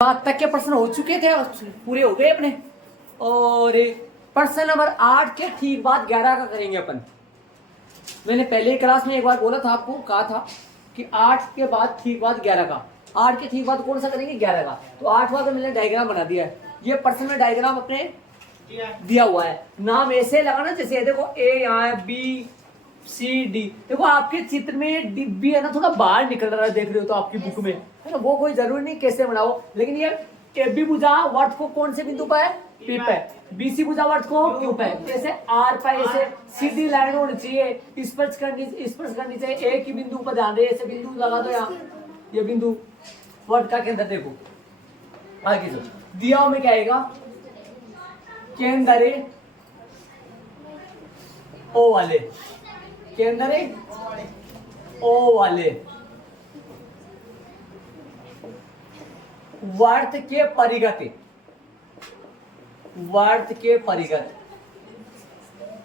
बात तक के प्रश्न हो चुके थे, पूरे हो गए अपने। और प्रश्न नंबर 8 के ठीक बाद 11 का करेंगे अपन। मैंने पहले ही क्लास में एक बार बोला था, आपको कहा था कि 8 के बाद ठीक बाद 11 का। 8 के ठीक बाद कौन सा करेंगे? 11 का। तो 8वां का मैंने डायग्राम बना दिया है। ये प्रश्न में डायग्राम अपने दिया हुआ है। नाम ऐसे लगाना, जैसे देखो ए यहाँ है, बी सी डी। देखो आपके चित्र में डिब्बी है ना, थोड़ा बाहर निकल रहा है, देख रहे हो तो आपकी बुक में है ना। वो कोई जरूरी नहीं कैसे बनाओ, लेकिन ये ए बी बुझा वर्त को कौन से बिंदु पर है? पी पे। बी सी बुझा वर्त को क्यू पे। ऐसे आर पे ऐसे सीधी लाइन होनी चाहिए, स्पर्श करनी चाहिए एक ही बिंदु पर। ध्यान दे, ऐसे बिंदु लगा दो यहाँ, ये बिंदु वर्त का केंद्र। देखो आगे जो दिया में क्या आएगा? केंद्र ओ वाले, केंद्र ओ वाले वर्त के परिगत, वर्त के परिगत।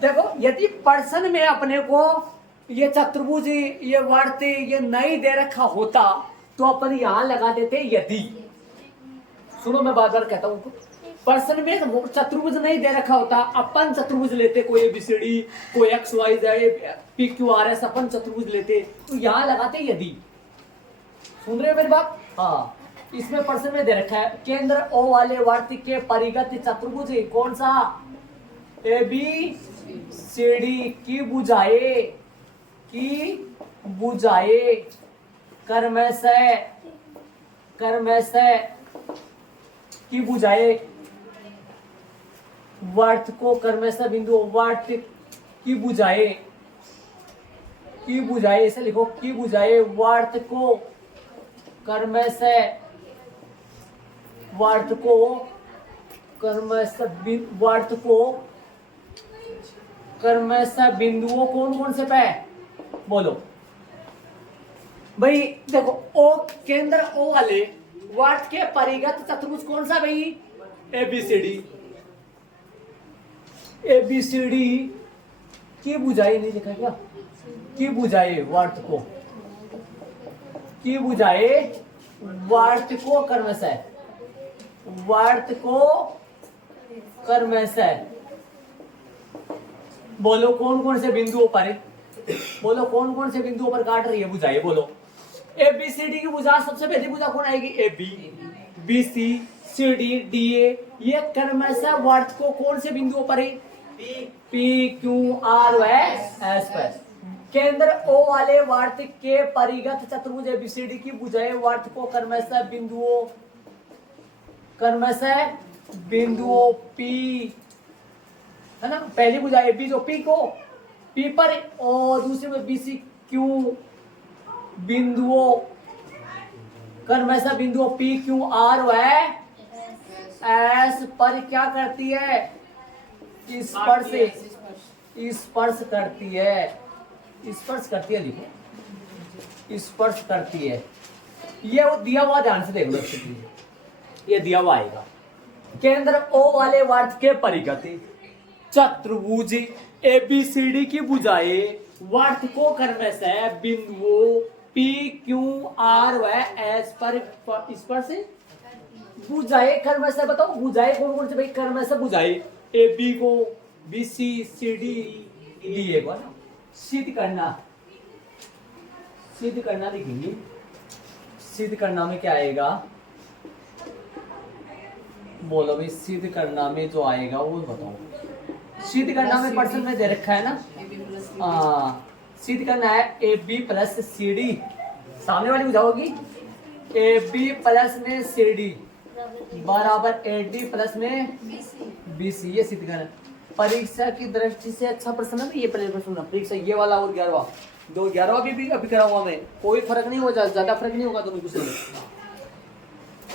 देखो यदि प्रश्न में अपने को ये चतुर्भुज, ये वर्त, ये नहीं दे रखा होता तो अपन यहां लगा देते यदि। सुनो मैं बार बार कहता हूं, प्रश्न में चतुर्भुज नहीं दे रखा होता, अपन चतुर्भुज लेते, कोई एबीसीडी, कोई X Y Z P Q R S, अपन चतुर्भुज लेते तो यहां लगाते यदि। सुन रहे हो मेरी बात? हाँ, इसमें प्रश्न में दे रखा है केंद्र ओ वाले वर्त के परिगत चतुर्भुज कौन सा? ए बी सी डी की बुझाए, की बुझाए कर्मशः की बुझाए वर्त को, कर्मशः बिंदु वर्त की बुझाए, की बुझाए ऐसे लिखो, की बुझाए वर्त को, कर्मशः वर्त को, कर्मशः बिंदुओं कौन कौन से पे? बोलो भाई। देखो ओ केंद्र ओ वाले वर्त के परिगत चतुर्भुज कौन सा भाई? एबीसीडी। एबीसीडी की बुझाई नहीं लिखा क्या? की बुझाए वर्त को, की बुझाए वर्त को कर्मशः, वर्त को कर्मशः। बोलो कौन कौन से बिंदुओं पर, बोलो कौन कौन से बिंदुओं पर काट रही है बुझाए? बोलो ए बी सी डी की बुझा, सबसे पहली बुझा कौन आएगी? A B, B C, C D, D A. ये कर्मशः वर्त को कौन से बिंदुओं पर है? पी क्यू आर व एस पर। केंद्र ओ वाले वर्त के परिगत चतुर्भुज एबीसीडी की बुझाए वर्त को कर्मशः बिंदुओं, कर्मशः बिंदुओं पी, है ना। पहली बुझाए बी जो पी को पी पर, और दूसरी में बी सी क्यू बिंदुओं, कर्मशः बिंदुओं पी क्यू आर व एस पर क्या करती है? स्पर्श, स्पर्श करती है, स्पर्श करती है, लिखो स्पर्श करती है। ये वो दिया हुआ, ध्यान से देख लो, ये दिया हुआ आएगा केंद्र ओ वाले वर्त के परिगत चतुर्भुज एबीसीडी की बुझाए वर्त को कर्मशः बिंदुओं पी क्यू आर व एस पर स्पर्श बुझाए कर्मशः। बताओ बुझाए कौन कौन से भाई? कर्मशः बुझाए ए बी को, B C, C D, D A को ना सिद्ध करना, सिद्ध करना लिखेंगे। सिद्ध करना में क्या आएगा? बोलो भाई, सिद्ध करना में जो आएगा वो बताओ। सिद्ध करना में प्रश्न में दे रखा है ना, सिद्ध करना है A B plus C D, सामने वाली बुझाओगी ए बी प्लस में सी डी बराबर ए डी प्लस में बी सी। ये सिद्ध करना परीक्षा की दृष्टि से अच्छा प्रश्न है। ये प्रश्न परीक्षा ये वाला और 11वां, दो 11वां भी अभी करा हुआ मैं, कोई फर्क नहीं होगा, ज्यादा फर्क नहीं होगा तुम्हें कुछ नहीं।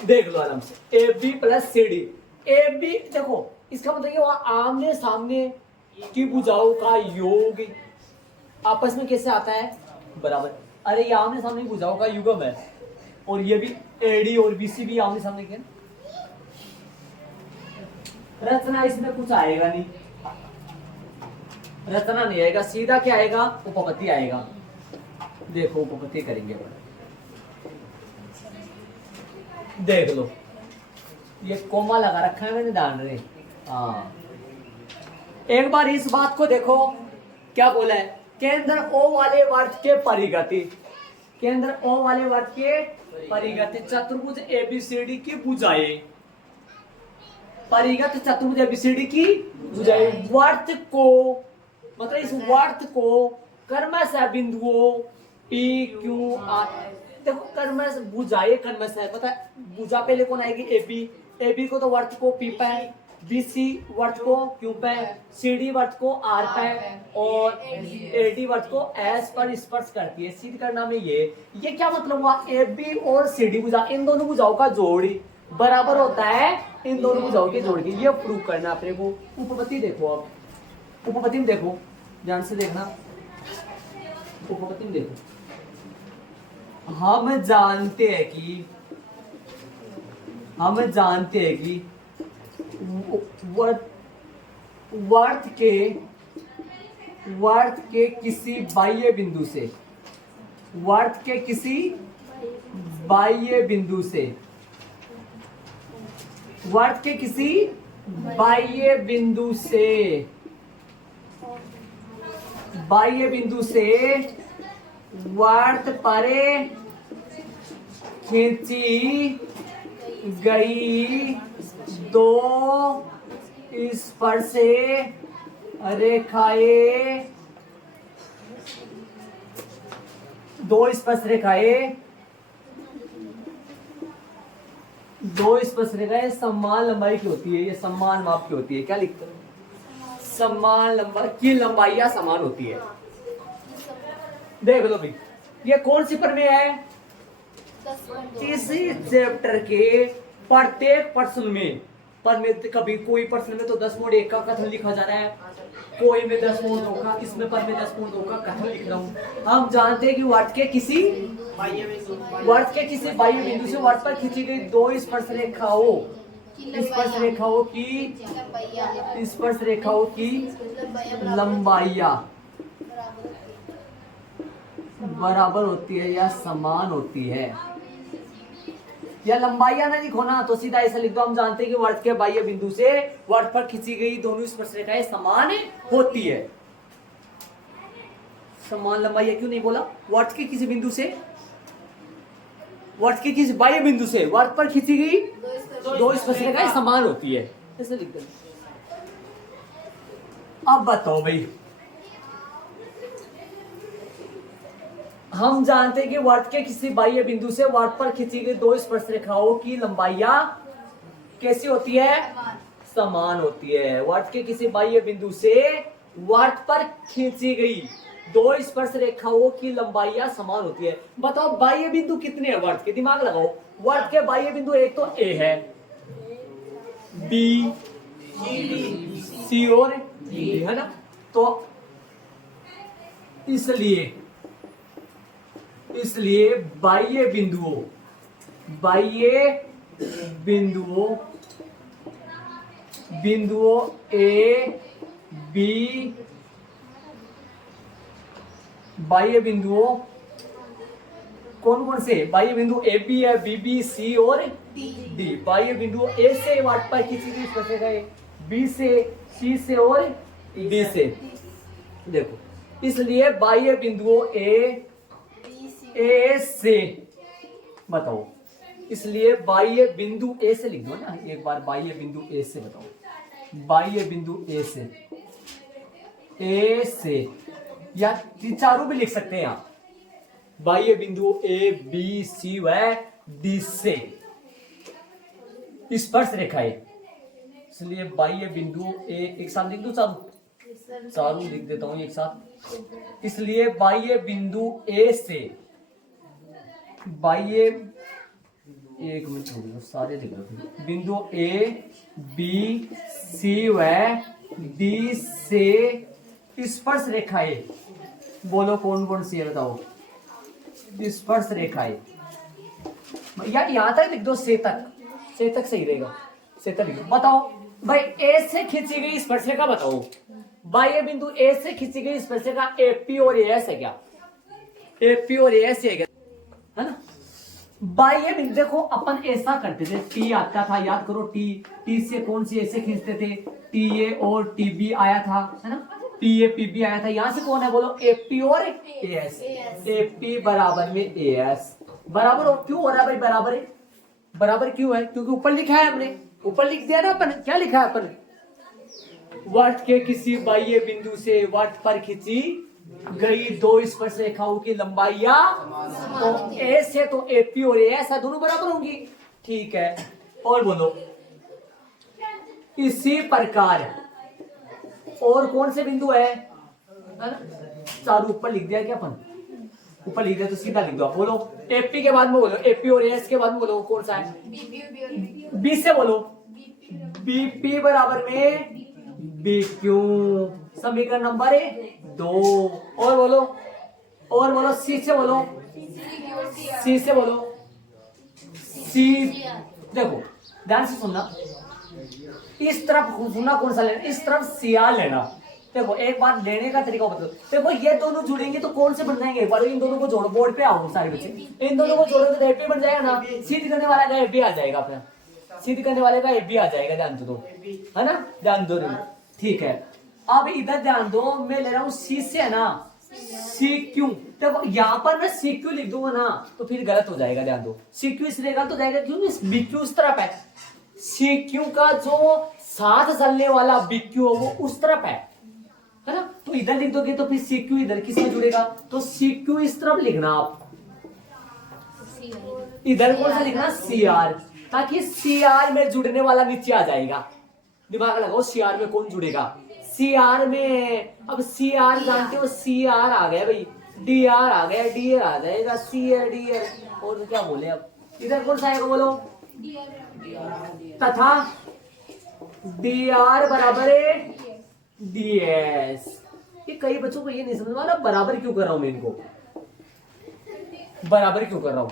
देख लो आराम से, A B plus C D. A B देखो इसका मतलब ये वहां आमने सामने की भुजाओं का योग आपस में कैसे आता है? बराबर। अरे ये आमने सामने की भुजाओं का युग्म है, और ये भी एडी और बीसी भी आमने सामने के। रचना इसमें कुछ आएगा नहीं, रचना नहीं आएगा, सीधा क्या आएगा? उपपत्ति आएगा। देखो उपपत्ति करेंगे, देख लो ये कोमा लगा रखा है मैंने, ध्यान रहे। हाँ, एक बार इस बात को देखो, क्या बोला है, केंद्र O वाले वर्ग के परिगति, केंद्र O वाले वर्ग के परिगति चतुर्भुज ABCD की भुजाएं, परिगत चतुर्भुज ABCD की भुजाएं वर्त को, मतलब इस वर्त को कर्मशः बिंदुओं P Q R, देखो कर्मश भुजाएं कर्मश है, पता है भुजा पहले कौन आएगी, AB को तो वर्त को P पे, BC वर्त को Q पे, CD वर्त को R पे और AD वर्त को S पर स्पर्श करती है। सीध करना में ये क्या मतलब हुआ, AB और CD भुजा, इन दोनों भुजाओं का जोड़ बराबर होता है इन दोनों भुजाओं के जोड़ की, ये प्रूव करना अपने को। उपपत्ति देखो, अब उपपत्ति में देखो, ध्यान से देखना, उपपत्ति में देखो, हम जानते हैं कि वर्त के किसी बाह्य बिंदु से, वर्त के किसी बाह्य बिंदु से, वर्त के किसी बाह्य बिंदु से वर्त पर खींची गई दो स्पर्श रेखाएं, दो स्पर्श रेखाएं समान लंबाई की होती है, ये समान माप की होती है। क्या लिखते हैं, समान लंबाई की लंबाइयां समान होती है। देख लो भाई, ये कौन सी प्रमेय है, इसी चैप्टर के प्रत्येक प्रश्न में, कभी कोई प्रश्न में तो 10.1 का कथन लिखा जा रहा है, कोई में 10.2 का, इसमें पर में 10.2 का कथन लिख रहा हूँ। हम जानते हैं कि वर्त के किसी बाह्य बिंदु से वर्त पर खींची गई दो स्पर्श रेखाओं की लंबाइयां बराबर होती है या समान होती है। या लंबाइयां ना लिखो ना तो सीधा ऐसा लिख दो, हम जानते हैं कि वर्त के बाह्य बिंदु से वर्त पर खींची गई दोनों स्पर्श रेखाएं समान होती है। समान लंबाई क्यों नहीं बोला, वर्त के किसी बिंदु से, वर्त के किसी बाह्य बिंदु से वर्त पर खींची गई दो स्पर्श रेखाएं समान होती है, ऐसे लिख दो। अब बताओ भाई, हम जानते हैं कि वर्त के किसी बाह्य बिंदु से वर्त पर खींची गई दो स्पर्श रेखाओं की लंबाइयां कैसी होती है, समान होती है। वर्त के किसी बाह्य बिंदु से वर्त पर खींची गई दो स्पर्श रेखाओं की लंबाइयां समान होती है। बताओ बाह्य बिंदु कितने हैं वर्त के, दिमाग लगाओ। वर्त के बाह्य बिंदु एक तो A है, B, C और D है ना, तो इसलिए बाह्य बिंदुओं A, B, बाह्य बिंदुओं कौन से, बाह्य बिंदु A, B है, B, B, C और D। बाह्य बिंदु A से वर्त पर खींची गई स्पर्श रेखाएं, B से, C से और D से। देखो, इसलिए बाह्य बिंदुओं A से, बताओ, इसलिए बाह्य बिंदु A से लिख दो ना एक बार, बाह्य बिंदु A से बताओ, बाह्य बिंदु A से या चारों भी लिख सकते हैं आप, बाह्य बिंदु A, B, C व D से स्पर्श रेखाएं, इसलिए बाह्य बिंदु A, एक साथ लिख दो, चारों लिख देता हूं एक साथ। इसलिए बाह्य बिंदु A से, बाह्य, एक मिनट हो गया, सारे लिख दो, बिंदु A, B, C व D से स्पर्श रेखाएं, बोलो कौन सी है बताओ, स्पर्श रेखाएं, या यहां तक लिख दो, से तक सही रहेगा, से तक लिख दो। बताओ भाई, A से खींची गई स्पर्श रेखा बताओ, बाह्य बिंदु A से खींची गई स्पर्श रेखा AP और AS है क्या, AP और AS है क्या, है ना। बाह्य बिंदु देखो अपन ऐसा करते थे, टी आता था, याद करो टी से कौन सी ऐसे खींचते थे, टी ए और टी बी आया था, है ना, टी ए पी बी आया था, यहां से कौन है बोलो, एपी और एएस, एपी बराबर में एएस, बराबर हो, क्यों हो रहा है भाई बराबर है, बराबर क्यों है, क्योंकि ऊपर लिखा है हमने, ऊपर लिख दिया ना अपन, क्या लिखा है अपन, वट के किसी बाह्य बिंदु से वट पर खींची गई दो स्पर्श रेखाओं की लंबाइया, तो ए से तो एपी और एएस दोनों बराबर होंगी, ठीक है, और बोलो इसी प्रकार और कौन से बिंदु है ना, चारों ऊपर लिख दिया क्या अपन, ऊपर लिख दिया तो सीधा लिख दो, बोलो एपी के बाद में बोलो, एपी और एएस के बाद में बोलो कौन सा है, बी से बोलो, बीपी बराबर में बीक्यू, समीकरण नंबर 2, और बोलो सी से बोलो, सी से बोलो, सी, देखो ध्यान से सुनना, इस तरफ सुनना कौन सा लेना, इस तरफ सियार लेना, देखो एक बार लेने का तरीका बता, देखो ये दोनों जुड़ेंगे तो कौन से बन जाएंगे, एक बार इन दोनों को जोड़ो, बोर्ड पे आओ सारे बच्चे, इन दोनों को जोड़ो तो एपी बन जाएगा ना, सीधी करने वाला का एपी आ जाएगा अपना, सीधी करने वाले का एपी आ जाएगा, ध्यान दो, है ना, ध्यान दो, ठीक है, अब इधर ध्यान दो, मैं ले रहा हूं सी से, है ना, सी क्यू, देखो यहाँ पर मैं सी क्यू लिख दूंगा ना तो फिर गलत हो जाएगा, ध्यान दो, सी क्यू इसलिए गलत हो जाएगा क्योंकि बी क्यू उस तरफ है, सी क्यू का जो साथ चलने वाला बी क्यू है वो उस तरफ है ना, तो इधर लिख दोगे तो फिर सी क्यू इधर किसमें जुड़ेगा, तो सी क्यू इस तरफ लिखना आप, इधर कौन सा लिखना, सी आर, ताकि सी आर में जुड़ने वाला नीचे आ जाएगा, दिमाग लगाओ सी आर में कौन जुड़ेगा, सी आर में, अब सी आर जानते हो, सी आर आ गया भाई, डी आर आ गया, डी आर आ जाएगा, सी आर डी आर, और तो क्या बोले, अब इधर कौन सा आएगा बोलो, तथा डी आर बराबर है डी एस, ये कई बच्चों को ये नहीं समझ में आ रहा बराबर क्यों कर रहा हूं मैं इनको, बराबर क्यों कर रहा हूं,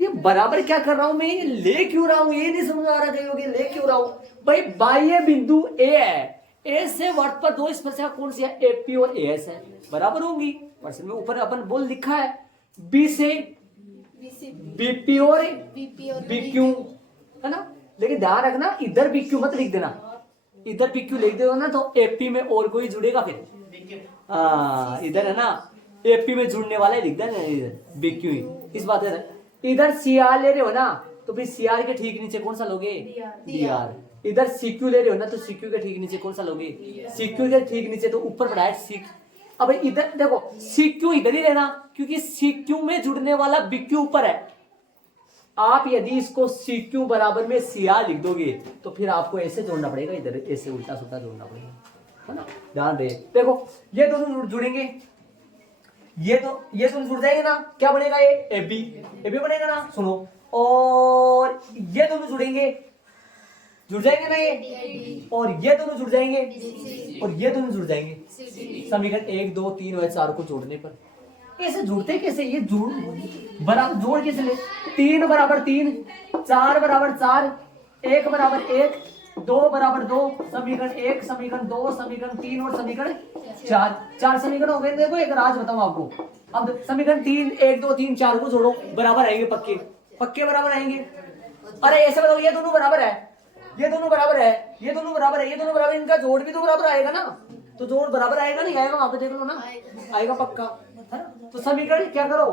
ये बराबर क्या कर रहा हूं मैं, ले क्यों रहा हूं, ये नहीं समझ आ रहा कहीं, ले क्यों रहा हूं भाई, बाह्य बिंदु ए है, ए से वर्त पर दो स्पर्शिका कौन सी है, एपी और एएस है, बराबर होंगी, वर्षन में ऊपर अपन बोल लिखा है, बी से बीपी और बीक्यू, है ना, लेकिन ध्यान रखना इधर बीक्यू मत लिख देना, इधर बीक्यू लिख देगा ना तो एपी में और कोई जुड़ेगा फिर, इधर है ना, एपी में जुड़ने वाला ही लिख देना, इधर बीक्यू ही, इस बात है, इधर सीआर ले रहे हो ना तो फिर सीआर के ठीक नीचे कौन सा लोगे, डीआर, इधर सीक्यू ले रहे हो ना तो सीक्यू के ठीक नीचे कौन सा लोगे, सीक्यू के ठीक नीचे तो ऊपर पड़ा है सी, अब इधर देखो सीक्यू इधर ही लेना क्योंकि सीक्यू में जुड़ने वाला बीक्यू ऊपर है, आप यदि इसको सीक्यू बराबर में सीआर लिख दोगे तो फिर आपको ऐसे जोड़ना पड़ेगा, इधर ऐसे उल्टा सुल्टा जोड़ना पड़ेगा, है ना, ध्यान दे, देखो ये दोनों जुड़ेंगे, ये दोनों जुड़ जाएंगे ना, क्या बनेगा ये एबी, एबी बनेगा ना, सुनो, और ये दोनों जुड़ेंगे, जुड़ जाएंगे ना ये, और ये दोनों जुड़ जाएंगे, और ये दोनों जुड़ जाएंगे, समीकरण 1 2 3 और 4 को जोड़ने पर ऐसे जुड़ते कैसे, ये जोड़ बराबर जोड़ कैसे ले, 3 बराबर 3, 4 बराबर 4, 1 बराबर 1, 2 बराबर 2, समीकरण 1, समीकरण 2, समीकरण 3 और समीकरण 4 समीकरण हो गए, देखो एक राज बताऊं आपको, अब समीकरण 3 1 2 3 4 को जोड़ो, बराबर आएंगे, पक्के पक्के बराबर आएंगे, अरे ऐसे बताओ ये दोनों बराबर है, ये दोनों बराबर है, ये दोनों बराबर है, ये दोनों बराबर, इनका जोड़ भी तो बराबर आएगा ना, तो जोड़ बराबर आएगा नहीं आएगा, वहां पे देख लो ना, आएगा पक्का, है ना, तो समीकरण क्या करो,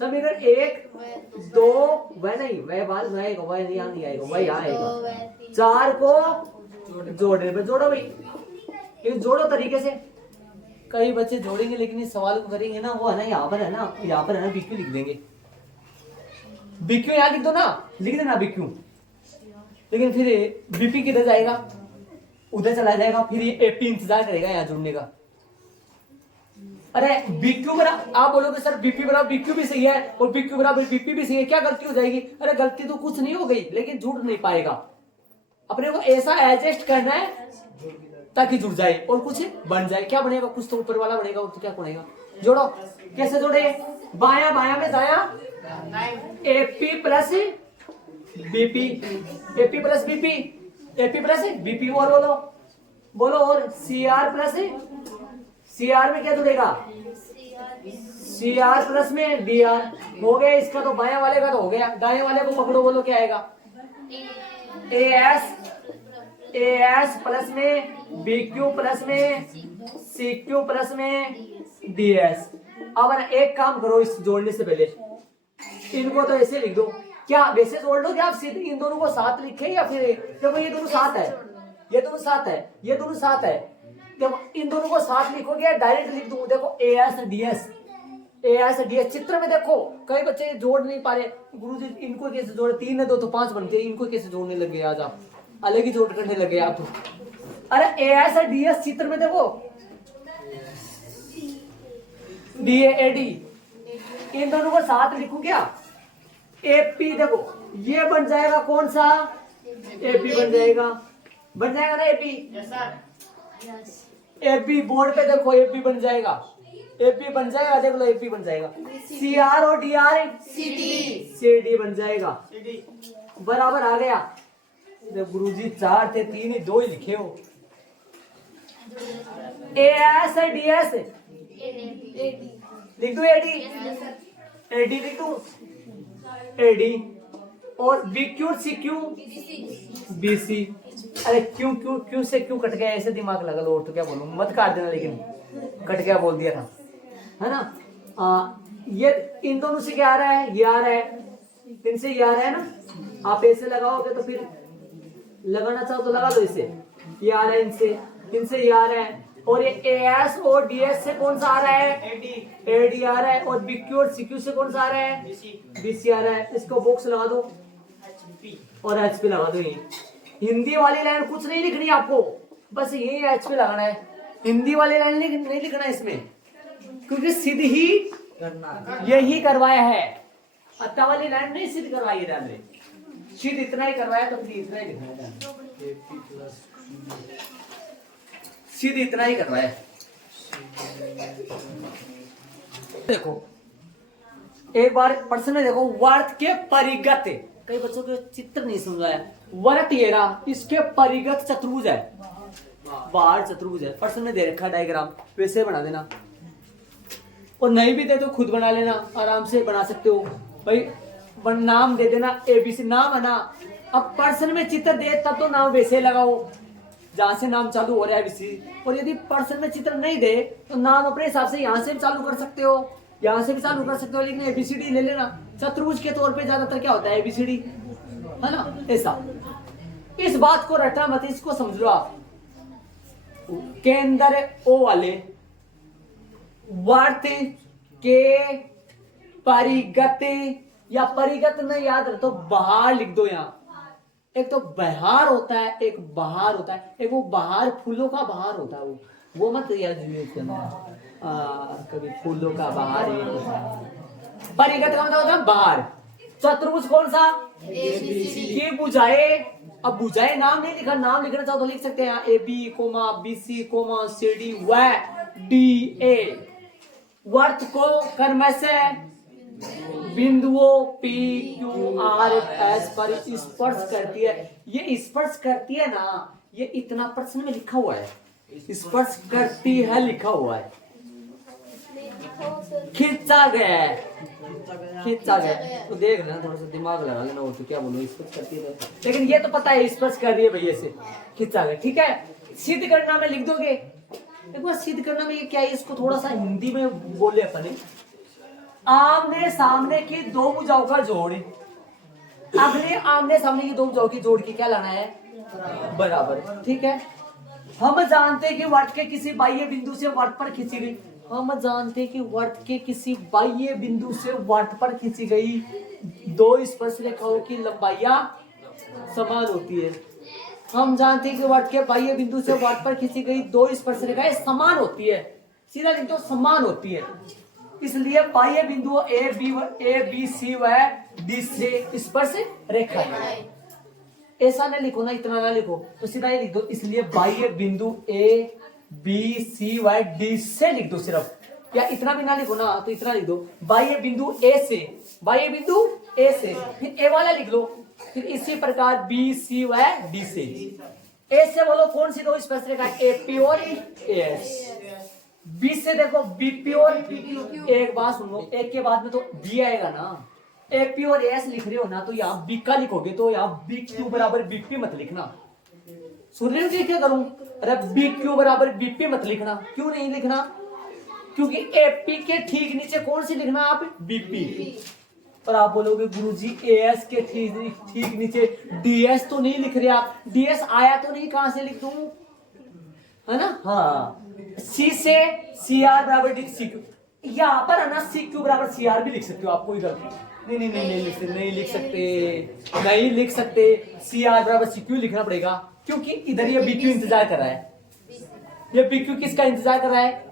समीकरण 1 2 वह नहीं, वह बात वह आएगा, वह नहीं आएगा, वह यहाँ आएगा, 4 को जोड़ने पे जोड़ो भाई, ये जोड़ो तरीके से, कई बच्चे जोड़ेंगे लेकिन इस सवाल को करेंगे ना, वो है ना यहाँ पर है ना बीक्यू लिख देंगे, बीक्यू यहाँ लिख दो ना, लिख देना बीक्यू, लेकिन फिर बीपी किधर जाएगा, उधर चला जाएगा, फिर ये एपी इंतजार करेगा यहाँ जुड़ने का, अरे बीक्यू बराबर, आप बोलोगे सर बीपी बराबर बीक्यू भी सही है और बीक्यू बराबर बीपी भी सही है, क्या गलती हो जाएगी, अरे गलती तो कुछ नहीं हो गई लेकिन जुड़ नहीं पाएगा, अपने को ऐसा एडजस्ट करना है ताकि जुड़ जाए और कुछ बन जाए, क्या बनेगा, कुछ तो ऊपर वाला बनेगा, और तो क्या बनेगा, जोड़ो, कैसे जोड़े, बाया बाया में दाया, AP plus BP, AP plus BP, AP plus BP, और बोलो और सीआर प्लस सीआर में क्या जुड़ेगा, सी आर प्लस में डी आर हो गया। इसका तो बाएं वाले का तो हो गया, दाएं वाले को पकड़ो, बोलो क्या आएगा। ए एस प्लस में बी क्यू प्लस में सी क्यू प्लस में डी एस। अब ना एक काम करो, इस जोड़ने से पहले इनको तो ऐसे लिख दो। क्या वैसे जोड़ लो क्या आप सीधे इन दोनों को साथ लिखे, या फिर देखो ये दोनों साथ है, ये दोनों साथ है, ये दोनों साथ है, देखो इन दोनों को साथ लिखोगे, डायरेक्ट लिख दूं। देखो A S D S, A S D S. चित्र में देखो कई बच्चे जोड़ नहीं पा रहे, गुरुजी इनको कैसे जोड़े, 3 है 2 तो 5 बनते हैं, इनको कैसे जोड़ने लगे आज आप, अलग ही जोड़ करने लगे आप तो। अरे ए एस डी एस चित्र में देखो, डी ए डी, इन दोनों को साथ लिखूं क्या, एपी। देखो ये बन जाएगा कौन सा, एपी बन जाएगा, बन जाएगा ना एपी। एपी बोर्ड पे देखो एपी बन जाएगा, एपी बन जाएगा, देख लो एपी बन जाएगा। सी आर और डी आर सी डी बन जाएगा, बराबर आ गया। गुरुजी 4 थे 3 ही 2 ही लिखे हो। ए एस डी एस लिख दो, एडी एडी लिख दो, एडी। और B Q C Q B C. अरे क्यू क्यू क्यू से क्यू कट गया, ऐसे दिमाग लगा लो, और तो क्या बोलूं, मत काट देना, लेकिन कट गया बोल दिया था, है ना। ये इन दोनों से क्या आ रहा है, ये आ रहा है, इनसे ये आ रहा है ना। आप ऐसे लगाओगे तो फिर लगाना चाहो तो लगा दो, इसे ये आ रहा है, इनसे ये आ रहा है। और ये ए एस और डी एस से कौन सा आ रहा है, ए डी आ रहा है। और बी क्यू और सी क्यू से कौन सा आ रहा है, बी सी आ रहा है। इसको बॉक्स लगा दो और एच पी लगा दो। ये हिंदी वाली लाइन कुछ नहीं लिखनी आपको, बस यही एच पी लगाना है, हिंदी वाली लाइन नहीं लिखना इसमें, क्योंकि सिद्ध ही यही करवाया है, अत्ता वाली लाइन नहीं सिद्ध करवाई है। ध्यान रहे, सिद्ध इतना ही करवाया तो फिर इतना ही लिखना है, सिद्ध इतना ही करवाया। देखो एक बार प्रश्न में देखो, वर्त के परिगत, कई बच्चों को चित्र नहीं समझ आया। वर्त ये रहा, इसके परिगत चतुर्भुज है, बाहर चतुर्भुज है। प्रश्न में दे रखा डायग्राम, वैसे बना देना, और नहीं भी दे तो खुद बना लेना, आराम से बना सकते हो भाई। नाम दे देना एबीसी, नाम है ना। अब प्रश्न में चित्र दे तब तो नाम वैसे लगाओ जहां से नाम चालू हो रहा है एबीसी। और यदि प्रश्न में चित्र नहीं दे तो नाम अपने हिसाब से यहाँ से भी चालू कर सकते हो, यहाँ से भी चालू कर सकते हो, लेकिन एबीसीडी ले लेना। चतुर्भुज के तौर पे ज्यादातर क्या होता है, एबीसीडी, है ना, ऐसा। इस बात को रटा मत, इसको समझ लो आप। केंद्र ओ वाले वर्त के परिगत, या परिगत न याद रखो, बहार लिख दो। यहाँ एक तो बहार होता है, एक बहार होता है, एक वो बहार फूलों का बहार होता है, वो मत याद करना, कभी फूलों का बहार ये होता है। परिगत का मतलब होता है बहार। चतुर्भुज कौन सा, ये बुझाए। अब बुझाए नाम नहीं लिखा, नाम लिखना चाहो तो लिख सकते हैं, A B comma B C comma C D व डी ए। वर्त को कर्म से बिंदुओं पी क्यू आर एस पर स्पर्श करती है। ये स्पर्श करती है ना, ये इतना प्रश्न में लिखा हुआ है, स्पर्श करती है लिखा हुआ है, खींचा गया है, खींचा गया। तो देख लेना, थोड़ा सा दिमाग लगा लेना, वो तो क्या बोलो, स्पर्श करती है, लेकिन ये तो पता है स्पर्श कर रही है भैया से, खींचा गया। ठीक है, सिद्ध करना में लिख दोगे। एक बार सिद्ध करना में ये क्या है, इसको थोड़ा सा हिंदी में बोले अपने। आमने सामने की दो भुजाओं का जोड़, अपने आमने सामने की दो भुजाओं की जोड़ के क्या लाना है, बराबर। ठीक है, हम जानते हैं कि वर्त के किसी बाह्य बिंदु से वर्त पर खींची गई, हम जानते हैं कि वर्त के किसी बाह्य बिंदु से वर्त पर खींची गई दो स्पर्श रेखाओं की लंबाइयां समान होती है। हम जानते हैं कि वर्त के बाह्य बिंदु से वर्त पर खींची गई दो स्पर्श रेखाएं समान होती है, सीधा लिख दो, समान होती है। इसलिए बाह्य बिंदु ए बी सी व डी से स्पर्श रेखा है। ऐसा ना लिखो ना, इतना ना लिखो, तो सीधा ये लिख दो, इसलिए बाह्य बिंदु ए बी सी व डी से लिख दो सिर्फ, या इतना भी ना लिखो ना, तो इतना लिख दो, बाह्य बिंदु ए से, बाह्य बिंदु ए से, फिर ए वाला लिख लो, फिर इसी प्रकार बी सी व डी से। ए से बोलो कौन सी दो स्पर्श रेखा, ए पी और ए एस। बीच से देखो बीपी और एक बात सुनो, एक के बाद में तो डी आएगा ना, एपी और एस लिख रहे हो ना तो यहाँ बी का लिखोगे तो यहाँ बी क्यू बराबर बीपी मत लिखना। सुन रहे हो कि क्या करूं? अरे बी क्यू बराबर बीपी मत लिखना। क्यों नहीं लिखना? क्योंकि एपी के ठीक नीचे कौन सी लिखना आप? बीपी। और आप बोलोगे गुरुजी एएस के ठीक नीचे डीएस तो नहीं लिख रहे आप, डीएस आया तो नहीं, कहां से लिख दूं, है ना? हाँ, सी से सी आर बराबर डी सी क्यू, यहाँ पर है ना सी क्यू बराबर सी आर भी लिख सकते हो आप, कोई गलती नहीं। नहीं लिख सकते। सी आर बराबर सी क्यू लिखना पड़ेगा क्योंकि इधर ये बी क्यू इंतजार कर रहा है। ये बी क्यू किसका इंतजार कर रहा है?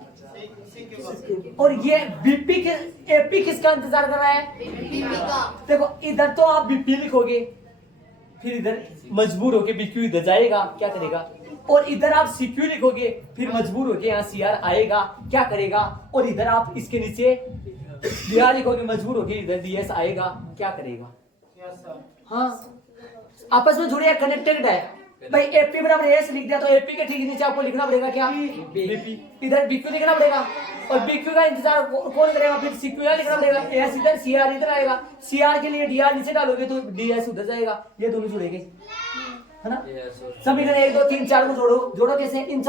और ये बीपी के एपी किसका इंतजार कर रहा है? बीपी का। देखो इधर तो आप बीपी लिखोगे, फिर इधर मजबूर होके बीक्यू इधर जाएगा, क्या करेगा? और इधर आप सीक्यू लिखोगे, फिर मजबूर होके यहाँ सीआर आएगा, क्या करेगा? और इधर आप इसके नीचे डीआर लिखोगे, मजबूर होके इधर डीएस आएगा, क्या करेगा? हाँ, आपस में जुड़े कनेक्टेड है भाई। एपी बराबर एस लिख दिया तो एपी के ठीक नीचे आपको लिखना पड़ेगा क्या? बीपी। इधर बीक्यू लिखना पड़ेगा और बीक्यू का इंतजार कौन करेगा? फिर सीक्यू लिखना पड़ेगा। एस इधर सीआर इधर आएगा, सीआर के लिए डीआर नीचे डालोगे तो डीएस उधर जाएगा, ये दोनों जुड़ेंगे, है ना? समीकरण 1 2 3 4 को जोड़ो कैसे? इन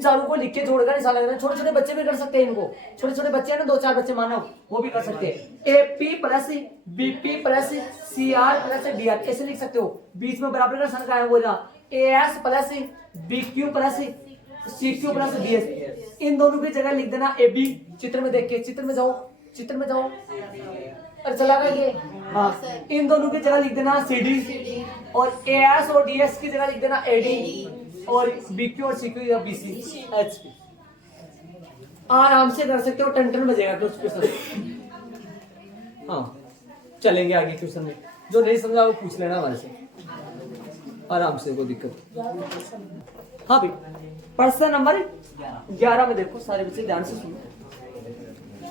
चारों को लिख के जोड़कर ऐसा लग रहा है। छोटे छोटे बच्चे भी कर सकते हैं इनको, छोटे छोटे बच्चे हैं ना, 2-4 बच्चे मानो, वो भी कर सकते हैं। AP plus BP plus CR plus DR ऐसे लिख सकते हो। बीच में बराबर का सन का है वो ना, AS plus BQ plus CQ plus DS, इन दोनों की जगह लिख देना एबी। चित्र में देख के, चित्र में जाओ। अरे चला गया ये? हाँ, इन दोनों की जगह लिख देना सीडी और एएस और डीएस की जगह लिख देना एडी और बीक्यू और सीक्यू या बीसी एचपी। आराम से कर सकते हो, टन बजेगा कुछ क्वेश्चन। हाँ, चलेंगे आगे क्वेश्चन में। जो नहीं समझा वो पूछ लेना हमारे से, आराम से, कोई दिक्कत। हाँ भाई, प्रश्न नंबर 11 में देखो, सारे बच्चे ध्यान से सुनो,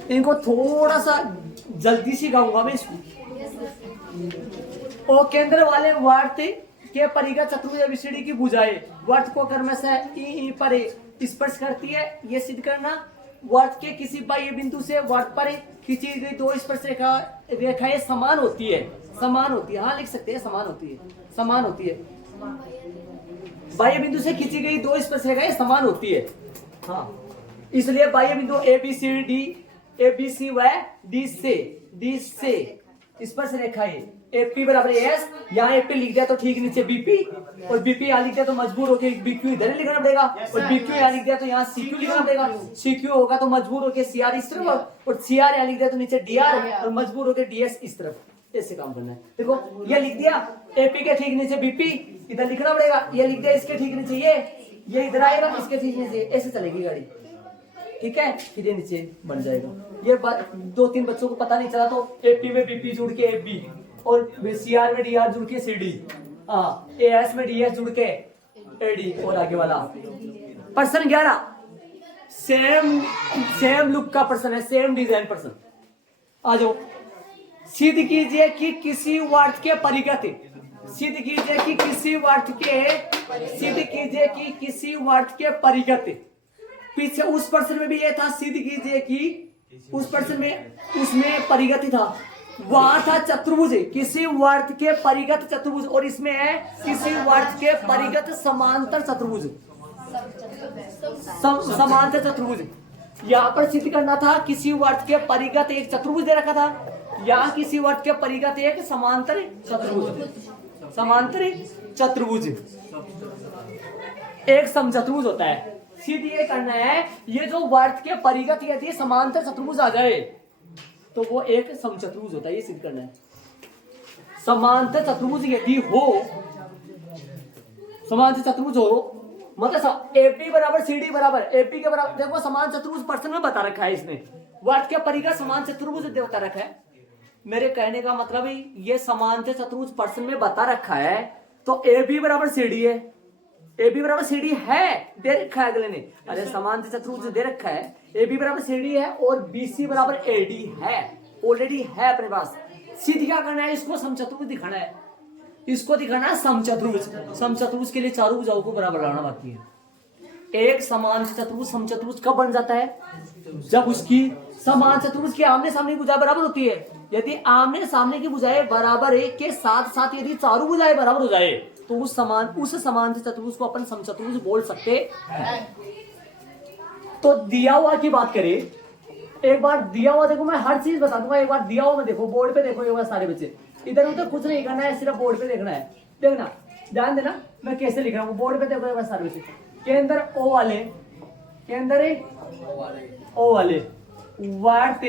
इनको थोड़ा सा जल्दी से गाऊंगा मैं इसको। ओ केंद्र वाले वर्त के परिगत चतुर्भुज एबीसीडी की भुजाएं वर्त को कर्म से ई पर स्पर्श करती है, ये सिद्ध करना। वर्त के किसी बाह्य बिंदु से वर्त पर खींची गई दो स्पर्श रेखाएं समान होती है। हाँ लिख सकते हैं, समान होती है। बाह्य बिंदु से खींची गई दो स्पर्श रेखाएं समान होती है। हाँ, इसलिए बाह्य बिंदु ए बी सी व डी से स्पर्श रेखाएं एपी बराबर एस, यहाँ एपी लिख दिया तो ठीक नीचे बीपी, और बीपी यहाँ लिख दिया तो मजबूर होके बीक्यू इधर लिखना पड़ेगा, और बीक्यू यहाँ लिख दिया तो यहाँ सीक्यू लिखना पड़ेगा। सीक्यू होगा तो मजबूर होके सीआर इस तरफ, और सीआर यहाँ लिख दिया तो नीचे डीआर, और मजबूर होके डीएस इस तरफ। ऐसे काम करना है। देखो ये लिख दिया एपी के ठीक नीचे बीपी, इधर लिखना पड़ेगा। ये लिख दिया इसके ठीक नीचे ये इधर आएगा, इसके ठीक नीचे, ऐसे चलेगी गाड़ी, ठीक है? फिर ये नीचे बन जाएगा। ये बात 2-3 बच्चों को पता नहीं चला तो एपी में बीपी जुड़ के एबी, और सीआर में डीआर जुड़ के सीडी, एएस में डीएस जुड़ के एडी, और आगे वाला। प्रश्न 11 सेम लुक का प्रश्न है, सेम डिजाइन प्रश्न। आ जाओ। सिद्ध कीजिए कि किसी वर्त के परिगत पीछे उस प्रश्न में भी ये था, सिद्ध कीजिए कि उस प्रश्न में उसमें परिगत था, वहां था चतुर्भुज, किसी वर्त के परिगत चतुर्भुज, और इसमें है किसी वर्त के परिगत समांतर चतुर्भुज। समांतर चतुर्भुज यहाँ पर सिद्ध करना था। किसी वर्त के परिगत एक चतुर्भुज दे रखा था, यहाँ किसी वर्त के परिगत एक समांतर चतुर्भुज, एक समचतुर्भुज होता है। सिद्ध ये करना है, ये जो वर्त के परिगत यदि समांतर चतुर्भुज आ जाए तो वो एक समचतुर्भुज होता है, ये सिद्ध करना है। समांतर चतुर्भुज यदि हो, मतलब एपी बराबर सीडी बराबर एपी के बराबर, देखो समान चतुर्भुज प्रश्न में बता रखा है, इसने वर्त के परिगत समान चतुर्भुज बता रखा है। मेरे कहने का मतलब है ये समांतर चतुर्भुज प्रश्न में बता रखा है, तो एबी बराबर सीडी है, एबी बराबर सीडी है, दे रखा है अगले ने। अरे समांतर चतुर्भुज दे रखा है, एबी बराबर सीडी है और बीसी बराबर एडी है, ऑलरेडी है अपने पास। सीध क्या करना है, इसको समचतुर्भुज दिखाना है, इसको दिखाना है समचतुर्भुज। समचतुर्भुज के लिए चारों भुजाओं को बराबर लाना बाकी है। एक समान चतुर्भुज समचतुर्भुज कब बन जाता है? जब उसकी समान चतुर्भुज की आमने सामने की भुजाएं बराबर होती है। यदि आमने सामने की भुजाएं बराबर है के साथ साथ यदि चारों भुजाएं बराबर हो जाए तो उस समान चतुर्भुज को अपन समचतुर्भुज बोल सकते हैं। तो दिया हुआ की बात करें, एक बार दिया हुआ देखो, मैं हर चीज बता दूंगा। एक बार दिया हुआ में देखो, बोर्ड पे देखो एक बार सारे बच्चे, इधर उधर कुछ नहीं करना है, सिर्फ बोर्ड पे देखना है। देखना, ध्यान देना मैं कैसे लिख रहा हूँ। बोर्ड पे देखो एक बार सारे बच्चे, के अंदर ओ वाले, के अंदर ओ वाले वर्त,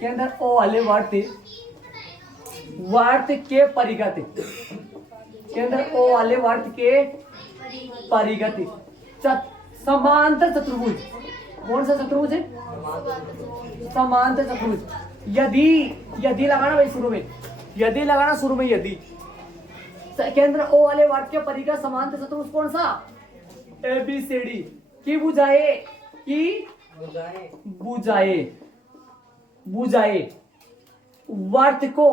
के अंदर ओ वाले वर्त के परिगत, के अंदर ओ वाले वर्त के परिगत समांतर चतुर्भुज। कौन सा चतुर्भुज है? समांतर चतुर्भुज। यदि लगाना भाई शुरू में, यदि लगाना शुरू में, यदि के अंदर ओ वाले वर्त के परिगत समांतर चतुर्भुज कौन सा? ABCD की भुजाएं, की बुझाए वर्त को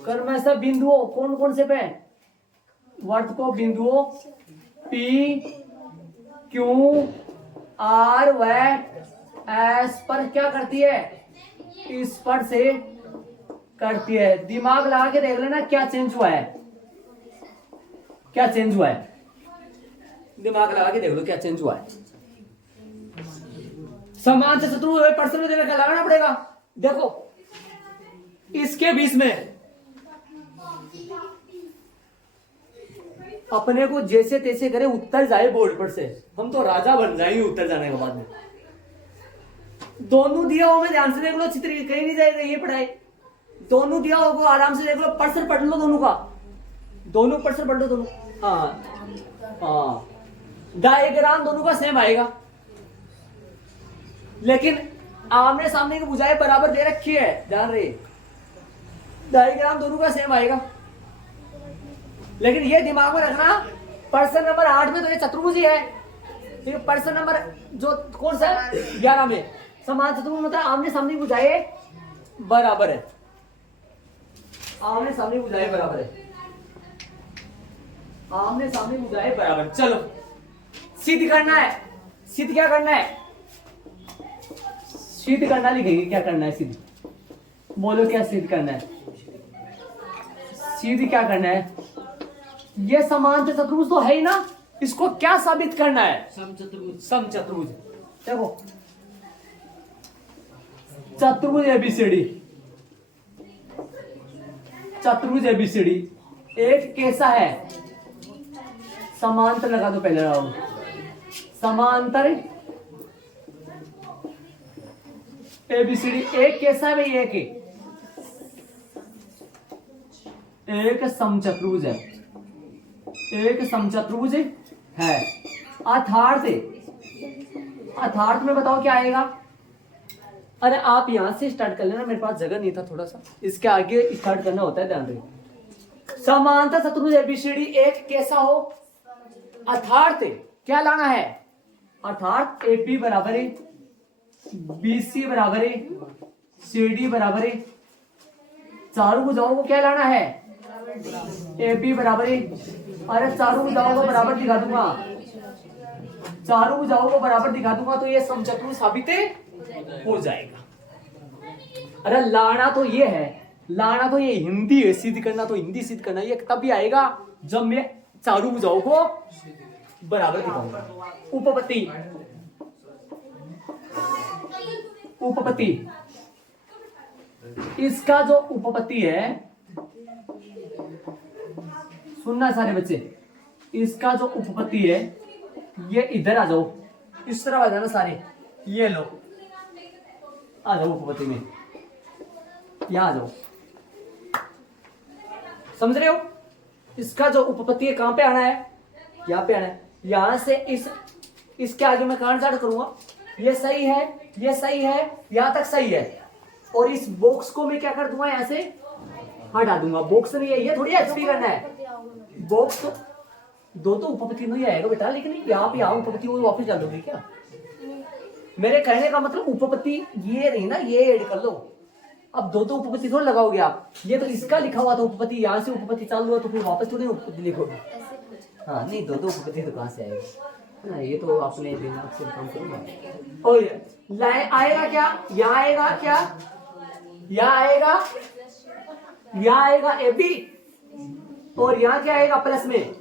कर्मश बिंदुओं, कौन कौन से पे? वर्त को बिंदुओं P, Q, R व S पर क्या करती है? स्पर्श से करती है। दिमाग लगा के देख लेना क्या चेंज हुआ है, क्या चेंज हुआ है, दिमाग लगा के देख लो क्या चेंज हुआ है। समान से चतुर्भुज पर्सन में देखा लगाना पड़ेगा। देखो इसके बीच में अपने को जैसे तैसे करे उत्तर जाए बोर्ड पर से, हम तो राजा बन जाएंगे उत्तर जाने के बाद में। दोनों दिया हो में ध्यान से देख लो, चित्र कहीं नहीं जाएगा ये पढ़ाई। दोनों दिया हो को आराम से देख लो, पर्सन पढ़ लो दोनों का, दोनों पर्सन पढ़ लो दोनों। हाँ डायग्राम दोनों का सेम आएगा, लेकिन आमने सामने की भुजाएं बराबर दे रखी है, ध्यान रहे। डायग्राम दोनों का सेम आएगा, लेकिन ये दिमाग में रखना पर्सन नंबर 8 में तो ये चतुर्भुज ही है। ठीक है, पर्सन नंबर जो कौन सा 11 में समान चतुर्भुज मतलब आमने सामने की भुजाएं बराबर है, आमने सामने भुजाएं बराबर है, आमने सामने भुजाएं बराबर। चलो सिद्ध करना है। सिद्ध क्या करना है? सिद्ध करना लिखेंगे, क्या करना है सिद्ध, बोलो क्या सिद्ध करना है? सिद्ध क्या करना है? ये समांतर चतुर्भुज तो है ही ना, इसको क्या साबित करना है? समचतुर्भुज। देखो चतुर्भुज ABCD, चतुर्भुज ABCD एक कैसा है? समांतर लगा दो पहले राउंड, समांतर ABCD एक कैसा है भाई? एक समचतुर्भुज है, एक समचतुर्भुज है। अर्थार्थ, अर्थार्थ में बताओ क्या आएगा? अरे आप यहां से स्टार्ट कर लेना, मेरे पास जगह नहीं था थोड़ा सा, इसके आगे स्टार्ट करना होता है, ध्यान रखिए। समांतर चतुर्भुज ABCD एक कैसा हो? अर्थार्थ क्या लाना है? अर्थार्थ AB बराबर है, BC बराबर है, CD बराबर है। चारों भुजाओं को क्या लाना है? AB बराबर है। अरे चारों भुजाओं को बराबर दिखा दूंगा, चारों भुजाओं को बराबर दिखा दूंगा तो ये समचतुर्भुज साबित हो जाएगा। अरे लाना तो ये है, लाना तो ये हिंदी है, सिद्ध करना तो हिंदी सिद्ध करना, ये तब भी आएगा जब मैं चारों भुजाओं को बराबर दिखाऊंगा। उपपत्ति, उपपत्ति, इसका जो उपपत्ति है, सुनना सारे बच्चे, इसका जो उपपत्ति है, ये इधर आ जाओ, इस तरफ आ जाना सारे, ये लो आ जाओ उपपत्ति में, यहां आ जाओ, समझ रहे हो? इसका जो उपपत्ति है कहां पे आना है? यहां पे आना है। यहां से इसके आगे मैं कहां स्टार्ट करूंगा? ये सही है, ये सही है, यहां तक सही है, और इस बॉक्स को मैं क्या कर दूंगा? यहां से हटा दूंगा। बॉक्स नहीं है, ये थोड़ी एचपी करना है। बॉक्स तो दो तो उपपत्ति नहीं आएगा बेटा, लेकिन यहाँ पे यहाँ उपपत्ति वो वापस डाल दोगे क्या? मेरे कहने का मतलब उपपत्ति ये रही ना, ये ऐड कर लो, अब दो दो उपपत्ति थोड़ा लगाओगे आप, ये तो इसका लिखा हुआ था उपपत्ति, यहाँ से उपपत्ति चालू हुआ तो फिर वापस थोड़ी उपपत्ति लिखोगे। हाँ नहीं, दो दो उपपत्ति तो कहाँ से आएगा ना, ये तो आपने दिमाग से काम करूंगा। और आएगा क्या, यहाँ आएगा क्या, यहाँ आएगा, यहाँ आएगा ए बी, और यहाँ क्या आएगा प्लस में।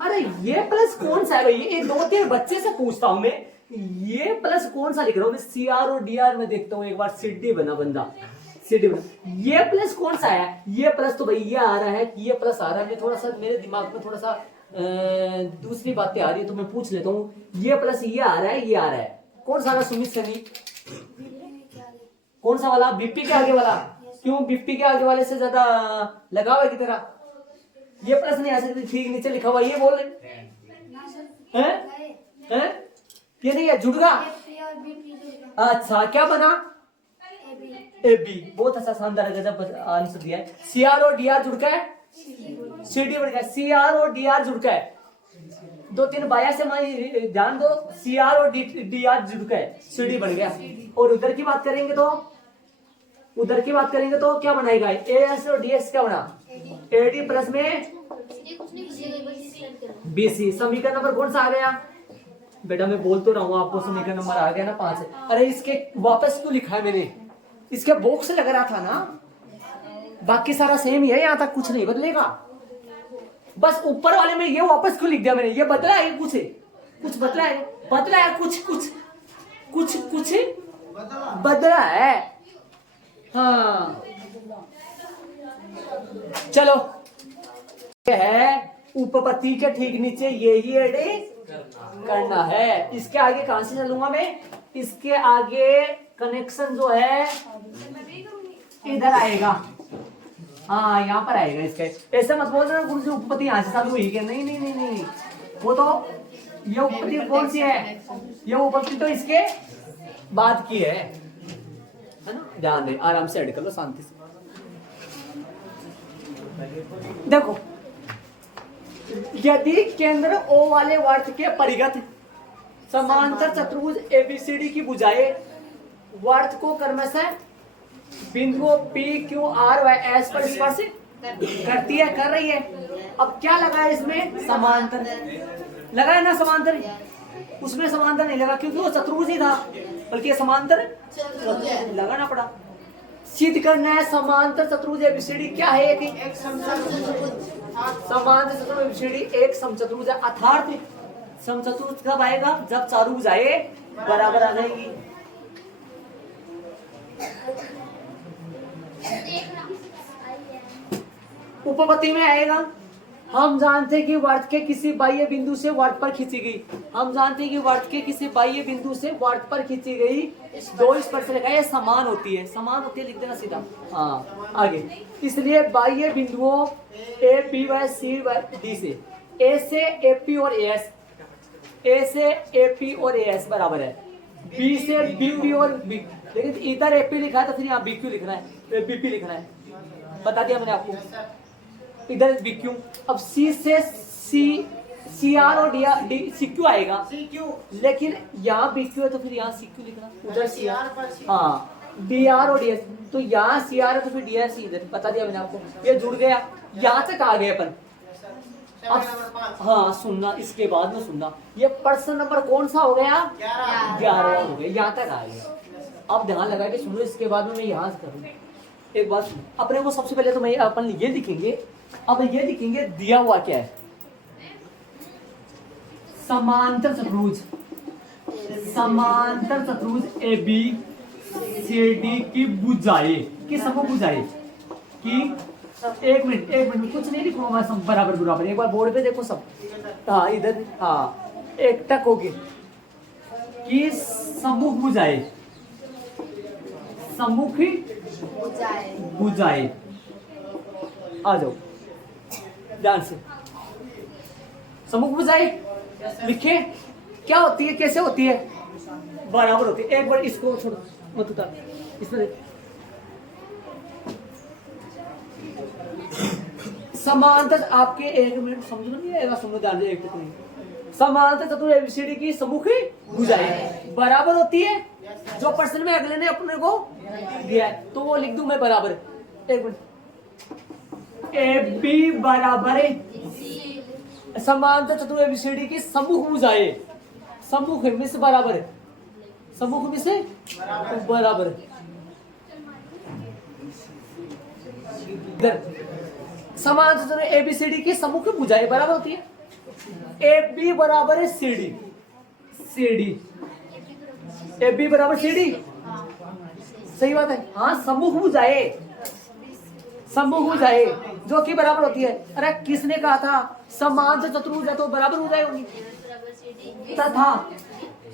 अरे ये प्लस कौन सा है भाई, ये दो तीन बच्चे से पूछता हूं मैं, ये प्लस कौन सा लिख रहा हूं मैं, सी आर और डी आर में देखता हूं, एक बार सीडी बना बंदा, सीडी बना, ये प्लस कौन सा है, ये प्लस तो भाई ये आ रहा है, ये प्लस आ रहा है, मैं थोड़ा सा मेरे दिमाग में थोड़ा सा दूसरी बातें आ रही है तो मैं पूछ लेता हूँ, ये प्लस ये आ रहा है, ये आ रहा है, कौन सा सुमित सनी, कौन सा वाला, बीपी के आगे वाला, क्यों बीपी के आगे वाले से ज्यादा लगाव है की तरह, ये प्लस नहीं आ सकती, ठीक नीचे लिखा हुआ ये बोल रहे हैं, ये नहीं है, जुड़ गया। अच्छा क्या बना, ए बी, बहुत अच्छा शानदार गजब आंसर दिया है। सी आर और डी आर जुड़ का है, सी डी बन गया, सी आर और डी आर जुड़ का है, दो तीन बाया से ध्यान दो, सी आर और डी आर जुड़ का है, सी डी बन गया। और उधर की बात करेंगे तो, उधर की बात करेंगे तो क्या बनाएगा, ए एस और डी एस क्या बना, ए डी प्लस में बी सी। समीकरण नंबर कौन सा आ गया बेटा, मैं बोल तो रहा हूँ आपको, समीकरण नंबर आ गया ना 5। अरे इसके वापस क्यों लिखा है मैंने, इसके बॉक्स लग रहा था ना, बाकी सारा सेम ही है, यहाँ तक कुछ नहीं बदलेगा, बस ऊपर वाले में ये वापस क्यों लिख दिया मैंने, ये बदला है कुछ, कुछ बदला है, बदला है कुछ कुछ कुछ कुछ बदला है। हाँ चलो, ये है उपपत्ति के ठीक नीचे यही एडिंग करना है। इसके आगे कहां से चलूंगा मैं, इसके आगे कनेक्शन जो है इधर आएगा, हाँ यहाँ पर आएगा इसके, ऐसा मत बोल रहे गुरुजी उपपत्ति यहाँ से चालू हुई क्या, नहीं नहीं नहीं नहीं, वो तो ये उपपत्ति कौन सी है, ये उपपत्ति तो इसके बाद की है ना, ध्यान दे, आराम से ऐड कर लो शांति से। देखो यदि केंद्र O वाले वर्त के परिगत समांतर चतुर्भुज एबीसीडी की भुजाएं वर्त को क्रमशः बिंदुओं P, Q, R व S पर स्पर्श करती है, कर रही है। अब क्या लगा है इसमें, समांतर लगा है ना, समांतर, उसमें समांतर नहीं लगा क्योंकि वो चतुर्भुज ही था, बल्कि ये समांतर लगाना पड़ा। सिद्ध करना है समांतर चतुर्भुज एबीसीडी क्या है, एक समांतर चतुर्भुज एबीसीडी एक समचतुर्भुज है, अर्थात समचतुर्भुज कब आएगा, जब चारों भुजाएं बराबर आ जाएगी। उपपत्ति में आएगा, हम जानते हैं कि वर्त के किसी बाह्य बिंदु से वर्त पर खींची गई, हम जानते हैं कि वर्त के किसी बाह्य बिंदु से वर्त पर खींची गई दो स्पर्शरेखा ये समान होती है, समान होती है लिख देना सीधा। हाँ आगे, इसलिए बाह्य बिंदुओं ए पी व सी व डी से, ए से ए पी और ए एस, ए से ए पी और ए एस बराबर है, बी से बी पी और बी, लेकिन इधर ए पी लिखा है तो फिर यहाँ बी क्यू लिखना है, बी पी लिखना है, बता दिया मैंने आपको, इधर बी क्यू। अब सी से सी आर और डी सी क्यू आएगा, लेकिन यहाँ बी क्यू है तो फिर यहाँ सी क्यू लिखना, उधर सी आर, हाँ डी आर और डी एस, तो यहाँ सी आर है तो फिर डी आर सी इधर, बता दिया मैंने आपको, ये जुड़ गया, यहाँ तक आ गए अपन। अब हाँ सुनना, इसके बाद में सुनना, ये प्रश्न नंबर कौन सा हो गया, 11 हो गया, यहाँ तक आ गया। अब ध्यान लगा के सुनो, इसके बाद में मैं यहाँ से करूँ एक बात, अपने को सबसे पहले तो मैं अपन ये लिखेंगे, अब ये लिखेंगे दिया हुआ क्या है, समांतर चतुर्भुज, समांतर चतुर्भुज ए बी सी डी की भुजाएं, की समूह भुजाएं की, एक मिनट कुछ नहीं लिखूंगा, बराबर बराबर, एक बार बोर्ड पे देखो सब, हाँ इधर, हाँ एक तक होगी कि समूह भुजाएं, सम्मुख भुजाएं, आ जाओ ध्यान से, सम्मुख भुजाएं लिखे क्या होती है, कैसे होती है, बराबर होती है। एक बार इसको छोड़ो मत उतार, इसमें समांतर आपके, एक मिनट समझ में नहीं आएगा, सुनो ध्यान से, एक नहीं समांतर चतुर्भुज एबीसीडी की सम्मुखी भुजाएं बराबर होती है। जो प्रश्न में अगले ने अपने को दिया है तो वो लिख दूं मैं बराबर। एक मिनट, ए बी बराबर समांतर चतुर्भुज एबीसीडी की सम्मुख भुजाएं, सम्मुख में से बराबर, सम्मुख में से बराबर। इधर समांतर चतुर्भुज एबीसीडी की सम्मुख भुजाएं बराबर होती है। ए बी बराबर है C D, C D, A B बराबर सी डी, सही बात है। हाँ, सम्मुख भुजाएं, सम्मुख भुजाएं जो कि बराबर होती है। अरे किसने कहा था समांतर चतुर्भुज है तो बराबर हो जाएगी तथा,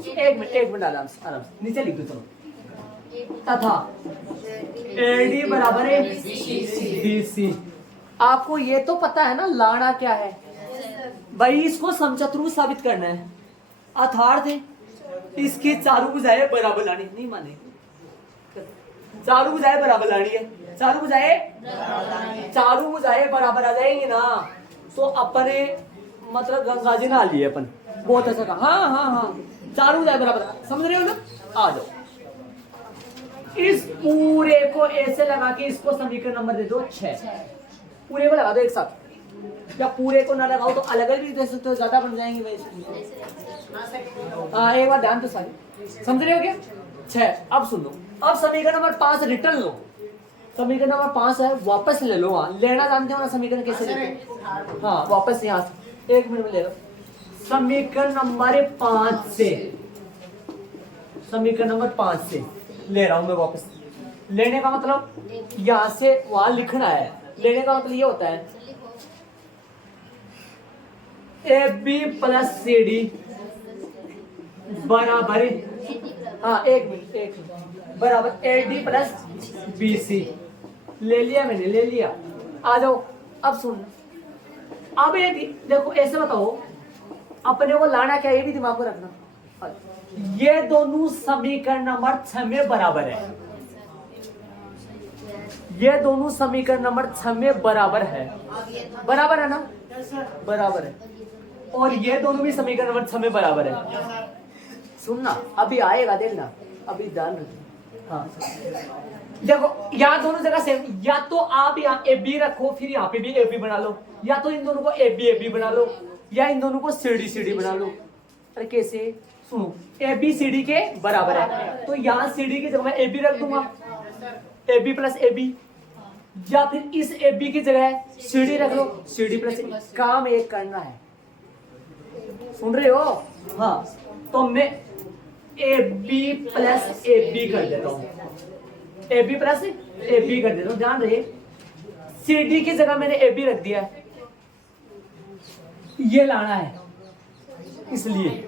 एक मिनट आराम से नीचे लिख दो चलो, तथा एडी बराबर है बीसी। आपको ये तो पता है ना लाना क्या है भाई, इसको समचतुर्भुज साबित करना है। अर्थात इसकी चारों भुजाएं बराबर लानी, नहीं माने चारों भुजाएं बराबर लानी है, चारों भुजाएं बराबर आ जाएंगे ना तो अपने मतलब गंगा जी नहा लिए अपन, बहुत अच्छा कहा। हाँ हाँ हाँ, चारों भुजाएं बराबर, समझ रहे हो ना। आ जाओ, इस पूरे को ऐसे लगा के इसको समीकरण नंबर दे दो 6, पूरे को लगा दो एक साथ, या पूरे को ना लगाओ तो अलग अलग भी दे सकते हो, ज्यादा बन जाएंगे भाई। एक बार ध्यान तो सारे समझ रहे हो क्या। 6, अब सुन लो, अब समीकरण नंबर 5 रिटर्न लो, समीकरण नंबर 5 है, वापस ले लो। हाँ, लेना जानते हो ना समीकरण कैसे लेते। हाँ, वापस यहाँ से 1 मिनट में ले लो। समीकरण नंबर 5 से, समीकरण नंबर 5 से ले रहा हूं मैं वापस। लेने का मतलब यहां से वहां लिखना है, लेने का मतलब ये होता है A B plus C D बराबर, हाँ एक मिनट बराबर A D plus B C. ले लिया मैंने, ले लिया। आ जाओ, अब सुन, अब ये देखो ऐसे बताओ अपने को लाना क्या, ये भी दिमाग में रखना। ये दोनों समीकरण नंबर 6 में बराबर है, ये दोनों समीकरण नंबर 6 में बराबर है, बराबर है ना, बराबर है। और ये दोनों भी समीकरण नंबर 6 में बराबर है। सुनना, अभी आएगा, देखना, अभी ध्यान रखना। हाँ देखो, यहाँ दोनों जगह सेम, या तो आप यहाँ ए बी रखो फिर यहाँ पे भी ए बी बना लो, या तो इन दोनों को ए बी बना लो, या इन दोनों को सी डी बना लो। अरे कैसे, सुनो, ए बी सी डी के बराबर है तो यहाँ सी डी की जगह मैं ए बी रख दूंगा, A B plus A B, या फिर इस ए बी की जगह सी डी रख लो, C D plus A B. काम एक करना है, सुन रहे हो। हाँ, तो मैं A B plus A B कर देता हूँ, A B plus A B कर देता हूँ। ध्यान रहे, सी डी की जगह मैंने ए बी रख दिया है, ये लाना है, इसलिए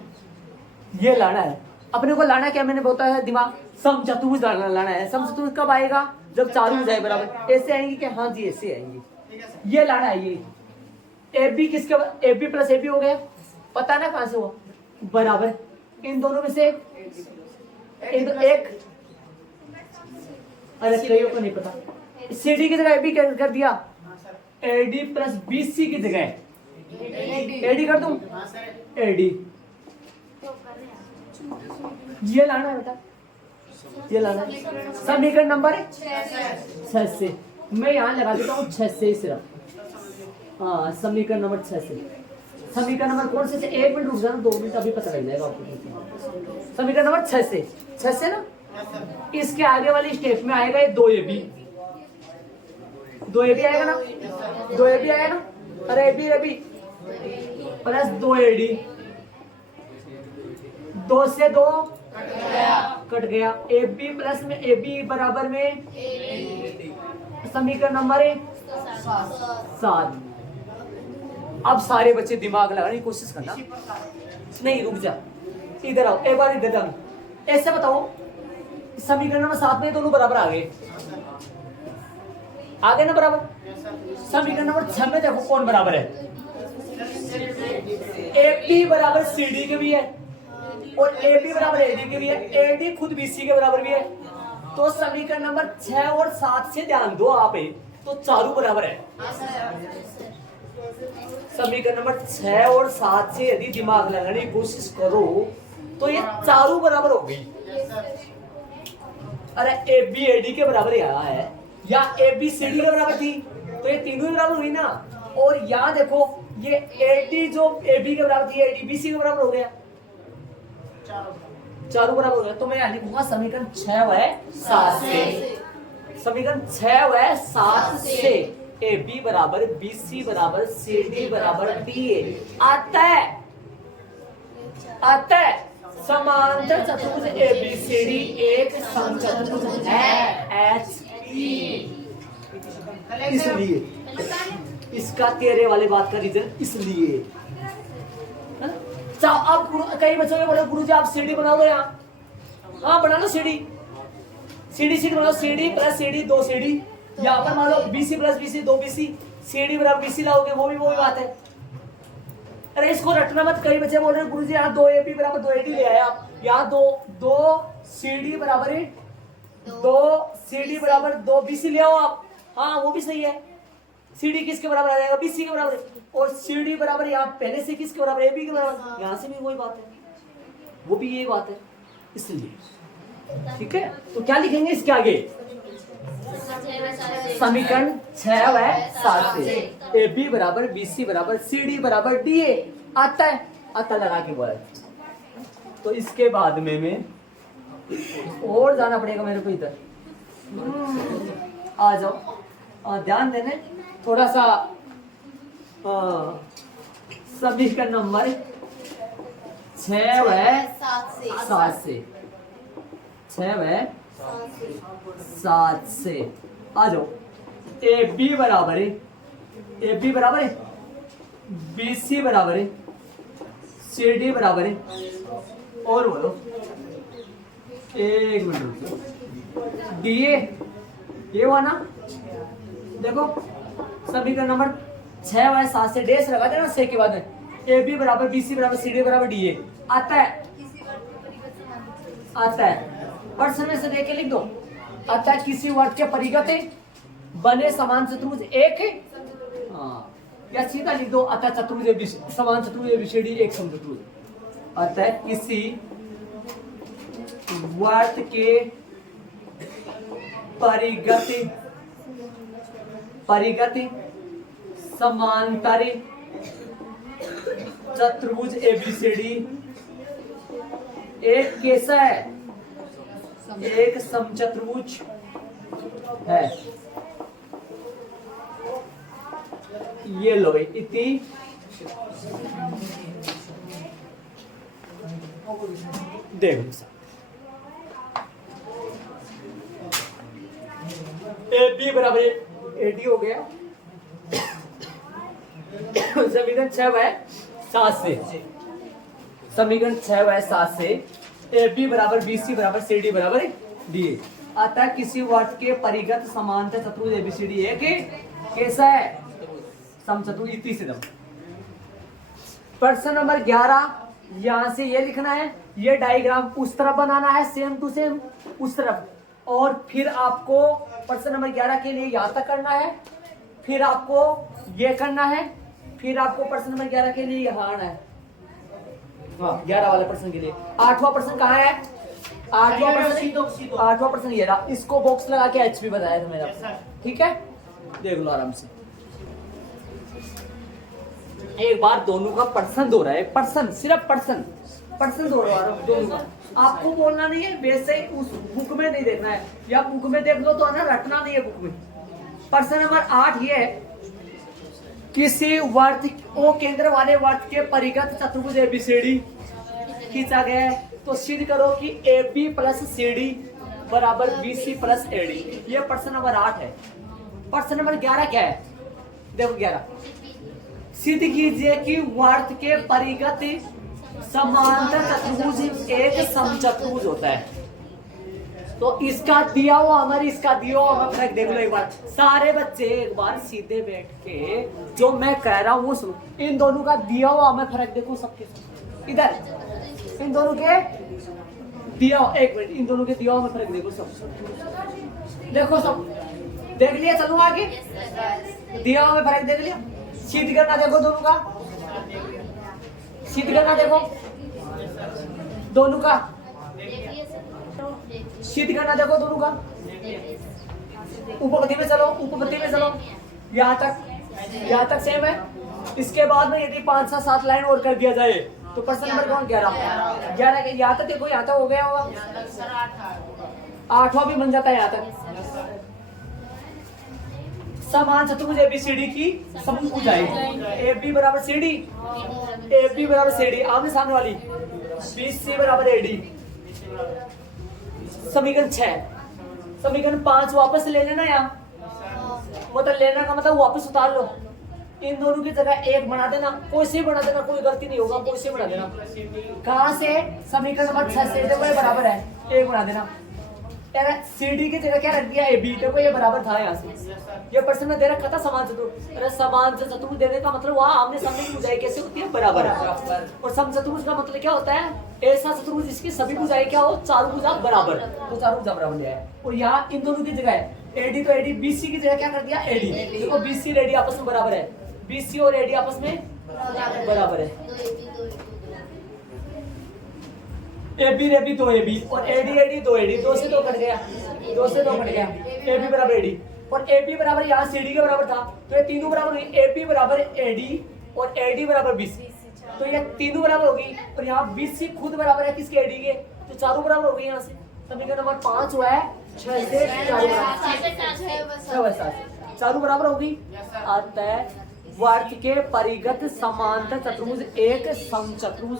ये लाना है अपने को। लाना क्या मैंने बताया है, दिमाग समचतुर्भुज लाना है। समचतुर्भुज कब आएगा, जब चारों भुजाएं बराबर ऐसे आएंगी क्या, हाँ जी ऐसे आएंगी, ये लाना है। ये ए बी किसके, A B plus A B हो गया, पता ना कहां से हुआ, बराबर इन दोनों में से एक, अरे कईयों को नहीं पता। सी डी की जगह ए बी कर दिया, A D plus B C की जगह ए डी कर दूं, ए डी, ये लाना है बेटा, ये लाना है। समीकरण नंबर 6 से मैं यहाँ लगा देता हूँ 6 से सिर्फ। हाँ, समीकरण नंबर 6 से, समीकरण नंबर कौन से 1 मिनट रुक जाना, 2 मिनट अभी पता लग जाएगा आपको। समीकरण नंबर 6 से ना, इसके आगे वाली स्टेप में आएगा ये 2 ए बी, 2 ए बी आएगा ना, 2 ए बी आएगा ना, अरे A B plus 2 A D, 2 से 2 कट गया, ए बी प्लस में ए बी बराबर में समीकरण नंबर 7। अब सारे बच्चे दिमाग लगाने की कोशिश करना, नहीं रुक जा, इधर आओ एक बार, इधर जाओ, ऐसे बताओ समीकरण नंबर 7 में दोनों बराबर आ गए, आ गए ना बराबर। समीकरण नंबर 6 में देखो कौन बराबर है, ए बी बराबर सी डी के भी है और ए बी बराबर ए डी के भी है, ए डी खुद बी सी के बराबर भी है। तो समीकरण नंबर 6 और 7 से ध्यान दो आप, तो चारों बराबर है। समीकरण नंबर 6 और 7 से यदि दिमाग लगाने की कोशिश करो तो ये चारों बराबर हो गई। अरे ए बी ए डी के बराबर यहाँ है या ए बी सी डी के बराबर थी तो ये तीनों ही बराबर हुई ना। और यहाँ देखो ये ए डी जो ए बी के बराबर थी ए डी बी सी के बराबर हो गया, चारों बराबर हो गया। तो मैं यहाँ लिखूंगा समीकरण 6 व 7 से, समीकरण 6 व 7 से ए बी बराबर बी सी बराबर सी डी बराबर डी ए अतः समांतर चतुर्भुज ए बी सी डी एक समचतुर्भुज है एच पी। इसलिए इसका तेरे वाले बात का रीजन इसलिए। अब कई बच्चों ने बोले गुरुजी आप सीडी बना दो यहाँ, हाँ बना लो सीडी, सीडी बना लो, सीडी प्लस सीडी 2 सीडी, यहाँ पर मान लो BC plus BC 2 BC, CD बराबर बीसी लाओगे वो भी बात है। अरे इसको रटना मत, कई बच्चे बोल रहे हैं गुरुजी यहाँ 2 एपी बराबर 2 एडी ले आए आप, यहाँ 2 सीडी बराबर 2 सीडी बराबर 2 बीसी ले आओ आप, हाँ वो भी सही है। सीडी किसके बराबर आ जाएगा, बीसी के बराबर, और सीडी बराबर यहाँ पहले से किसके बराबर, एबी के बराबर, यहाँ से भी वही बात है, वो भी यही बात है, इसलिए ठीक है। तो क्या लिखेंगे इसके आगे, समीकरण 6 व 7 से ए बी बराबर बी सी बराबर सी डी बराबर डी ए आता लगा के बोला। तो इसके बाद में मैं और जाना पड़ेगा मेरे को इधर, आ जाओ ध्यान देने थोड़ा सा। समीकरण नंबर 6 व 7 से 6 व 7 से आ जाओ। ए बी बराबर है बी सी बराबर है सी डी बराबर है, और बोलो एक मिनट डी ए, ये हुआ ना। देखो समीकरण नंबर 6 व 7 से डेस लगा देना से के बाद में ए बी बराबर बी सी बराबर सी डी बराबर डी ए आता है पर्सन में से देख के लिख दो। अतः किसी वर्ग के परिगत बने समान चतुर्भुज एक, या सीधा लिख दो अतः चतुर्भुज समान चतुर्भुज एबीसीडी एक समचतुर्भुज। अतः किसी वर्ग के परिगत समांतर चतुर्भुज एबीसीडी एक कैसा है, एक समचतुर्भुज है। ये लो इति देखो ए बी बराबर ए डी हो गया। समीकरण 6 व 7 से, समीकरण 6 व 7 से ए बी बराबर बी सी बराबर सी डी बराबर डी ए। अतः किसी वर्ग के परिगत समांतर चतुर्भुज एबीसीडी एक कैसा है, समचतुर्भुज इति से। प्रश्न नंबर 11 यहां से ये लिखना है, ये डायग्राम उस तरफ बनाना है सेम टू सेम उस तरफ, और फिर आपको प्रश्न नंबर 11 के लिए यहां तक करना है, फिर आपको ये करना है, फिर आपको प्रश्न नंबर 11 के लिए यहाँ आना है। हाँ 11 वाले प्रश्न के लिए 8वां प्रश्न कहाँ है, 8वां प्रश्न ये रहा, इसको बॉक्स लगा के एचपी बताया था मेरा, ठीक है देख लो आराम से। एक बार दोनों का पर्सन दो रहा है, पर्सन सिर्फ पर्सन दो रहा है दोनों का, आपको बोलना नहीं है, वैसे ही उस बुक में नहीं देखना है, या बुक में देख लो तो है ना, रटना नहीं है बुक में। प्रश्न नंबर 8 ये है, किसी वर्ग ओ केंद्र वाले वर्ग के परिगत चतुर्भुज एबीसीडी खींचा गया है, तो सिद्ध करो कि A B plus C D बराबर B C plus A D. ये प्रश्न नंबर 8 है। प्रश्न नंबर 11 क्या है, देखो 11 सिद्ध कीजिए कि वर्ग के परिगत समांतर चतुर्भुज एक समचतुर्भुज होता है। तो इसका दिया हुआ हमारे, इसका दिया हुआ हमें फर्क देख लो एक बार, सारे बच्चे एक बार सीधे बैठ के जो मैं कह रहा हूँ वो सुनो। इन दोनों का दिया हुआ हमें फर्क देखो सबके, इधर इन दोनों के दिया, एक मिनट, इन दोनों के दिया हुआ फर्क देखो सब, देखो सब देख लिया, चलो आगे दिया हुआ फर्क देख लिया। सिद्ध करना देखो दोनों का, सिद्ध करना देखो दोनों का, सिद्ध करना देखो दोनों का। उपपत्ति में चलो, उपपत्ति में चलो, यहाँ तक सेम है। इसके बाद में यदि 5 से 7 लाइन और कर दिया जाए तो प्रश्न नंबर कौन 11 के यहाँ तक देखो, यहाँ तक हो गया होगा, 8वां भी बन जाता है यहाँ तक। समान चतुर्भुज एबीसीडी की समभुज आएगी, ए बी बराबर सी डी, ए बी बराबर सी डी आमने सामने वाली, बी सी बराबर ए डी। समीकरण 6, समीकरण 5 वापस ले लेना यहाँ, मतलब लेना का मतलब वापस उतार लो, इन दोनों की जगह एक बना देना, कोई से बना देना, कोई गलती नहीं होगा, कोई से बना देना। कहां से? समीकरण नंबर 6 से, देखो ये बराबर है, एक बना देना। सीडी की जगह क्या रख दिया? ए बी, देखो ये बराबर था यहाँ से, ये प्रश्न में दे रखा था समान चतुर्भुज। अरे समान चतुर्भुज देने का मतलब वहाँ आमने सामने की भुजाएं कैसे होती है? बराबर। और समचतुर्भुज का मतलब क्या होता है? ऐसा चतुर्भुज जिसकी सभी भुजाएं क्या हो? चारों भुजा बराबर, तो चारों भुजा बराबर लिया है। और यहाँ इन दोनों की जगह एडी, तो एडी बीसी की जगह क्या कर दिया? एडी। देखो बीसी और एडी आपस में बराबर है, बीसी और एडी आपस में बराबर है। ए बी रेबी 2 ए बी और एडी एडी 2 एडी, 2 से 2 कट गया, 2 से 2 कट गया। ए बी बराबर एडी और ए बी बराबर यहाँ सी डी के बराबर था, तो ये तीनों बराबर हुई। ए बी बराबर एडी और एडी बराबर बीसी, तो ये तीनों बराबर होगी। और यहाँ बीसी खुद बराबर है किसके? एडी के, तो चारों बराबर हो गई। यहाँ से समीकरण नंबर 5 हुआ है 6 से 4 चारों बराबर होगी। अतः वर्त के परिगत समांतर चतुर्भुज एक समचतुर्भुज